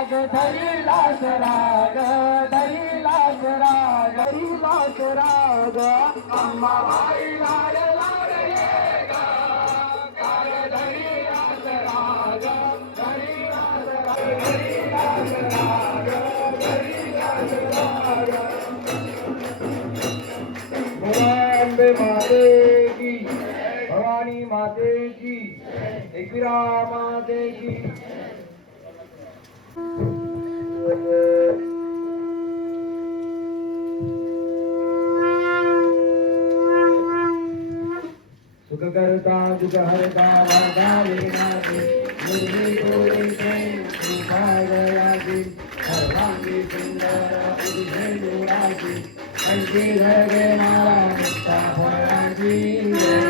राग राग धरीलाच राग लाड लाड. काग धरीलाच राग राग धरीलाच राग धरीलाच राग भवांबे माते की, भवानी माते की एकविरा माते करता दुख हरता वादा विनाशी मुरली गोरी प्रेम सुखागयाची सर्वांगी सुंदर पुरुषे जोडाची ऐके घरे माला मुक्ता फळाची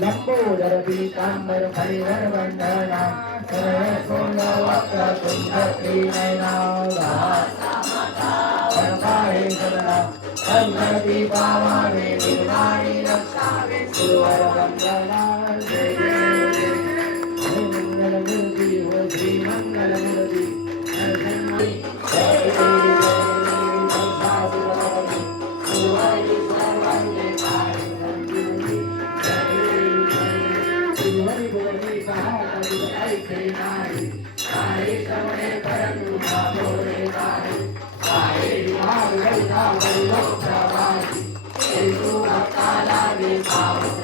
लंबोदर पीतांबर हरिहर वंदना सरळ सोंड वक्र सुंदर नयना परमाहे सदना संगती पावाने निर्वाणी रक्षावे सुवर वंदना जय देव जय जोगी कहाँ कभी आई थे नारी सारे श्रवणे परंतु भागो रे तारी सारे दिमाग गलता बल्लो प्रवासी किंतु भक्ता लागे पावो